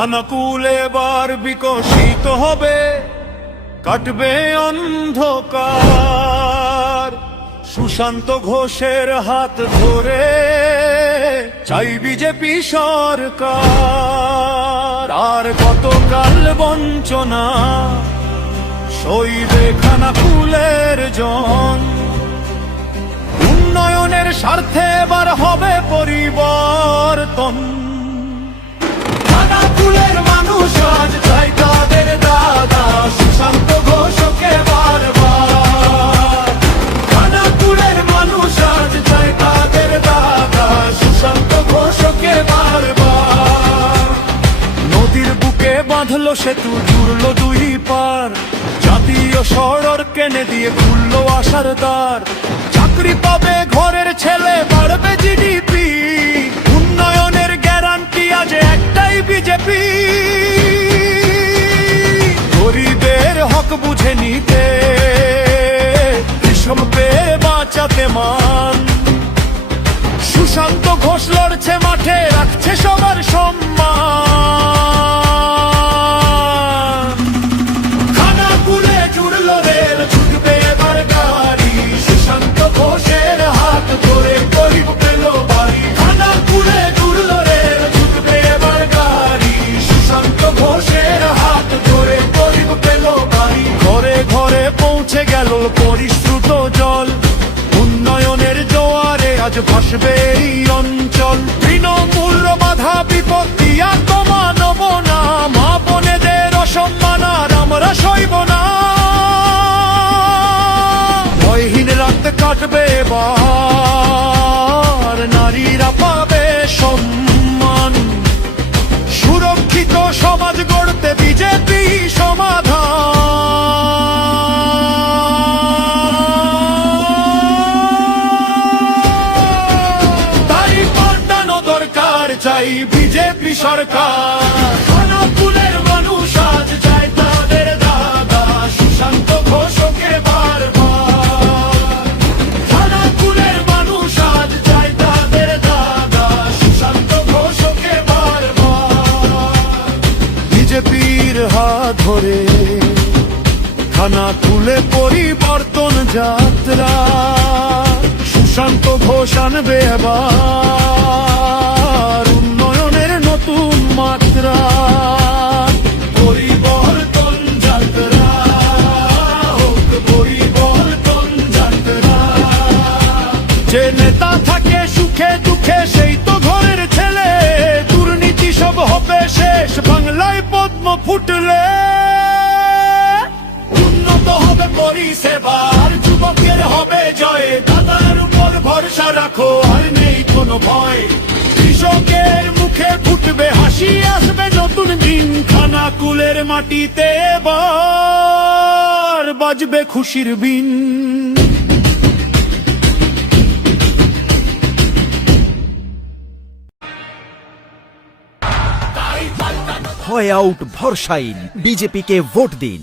খানাকুল এবার বিকশিত হবে, কাটবে অন্ধকার। সুশান্ত ঘোষের হাত ধরে চাই বিজেপি সরকার। আর কতকাল বঞ্চনা সইবে খানাকুলের জন। উন্নয়নের স্বার্থে এবার হবে পরিবর্তন। খানাকুলের মানুষ আজ চাই তাদের দাদা সুশান্ত ঘোষকে বারবার। খানাকুলের মানুষ আজ চাই তাদের দাদা সুশান্ত ঘোষকে বারবার। নদীর বুকে বাঁধলো সেতু, জুড়লো দুই পার। জাতীয় সড়ক কেনে দিয়ে খুললো আশার দ্বার। চাকরি পাবে ঘরের ছেলে, বাড়বে জিডিপি। উন্নয়নের গ্যারান্টি আজ একটাই বিজেপি। গরিবের হক বুঝে নিতে, এসব পেয়ে বাঁচাতে মান। সুশান্ত ঘোষ লড়ছে মাঠে, রাখছে সবার সম্মান। খানাকুলে জুড়লো রেল, ছুটবে এবার গাড়ি। সুশান্ত ঘোষের হাত ধরে গরিব পেল বাড়ি। খানাকুলে জুড়লো রেল, ছুটবে এবার গাড়ি। সুশান্ত ঘোষের হাত ধরে গরিব পেল বাড়ি। ঘরে ঘরে পৌঁছে গেল পরিশ্রুত জল। উন্নয়নের জোয়ারে আজ ভাসবে এই অঞ্চল। তৃণমূল বাধা বিপত্তি আর তো মানব না। মা বোনেদের অসম্মান আর আমরা সইব না। ভয়হীন রাত কাটবে এবার, নারীরা পাবে সম্মান। সুরক্ষিত সমাজ গড়তে বিজেপি সমাধান। তাই পাল্টানো দরকার, চাই বিজেপি সরকার। খানাকুলের মানুষ আজ চাই তাদের দাদা সুশান্ত ঘোষকে বারবার। খানাকুলের মানুষ আজ চাই তাদের দাদা সুশান্ত ঘোষকে বারবার। বিজেপির হাত ধরে খানাকুলে পরিবর্তন যাত্রা। সুশান্ত ঘোষ আনবে এবার উন্নয়নের নতুন মাত্রা। পরিবর্তন যাত্রা হোক, পরিবর্তন যাত্রা। যে নেতা থাকে সুখে দুঃখে সেই তো ঘরের ছেলে। দুর্নীতি সব হবে শেষ, বাংলায় পদ্ম ফুটলে। উন্নত হবে পরিষেবার, যুবকের হবে জয়। দাদার উপর ভরসা রাখো, আর নেই কোনো ভয়। কৃষকের মুখে ফুটবে হাসি, আসবে নতুন দিন। খানাকুলের মাটিতে এবার বাজবে খুশির বিন। হয় আউট ভরসাইন, বিজেপিকে ভোট দিন।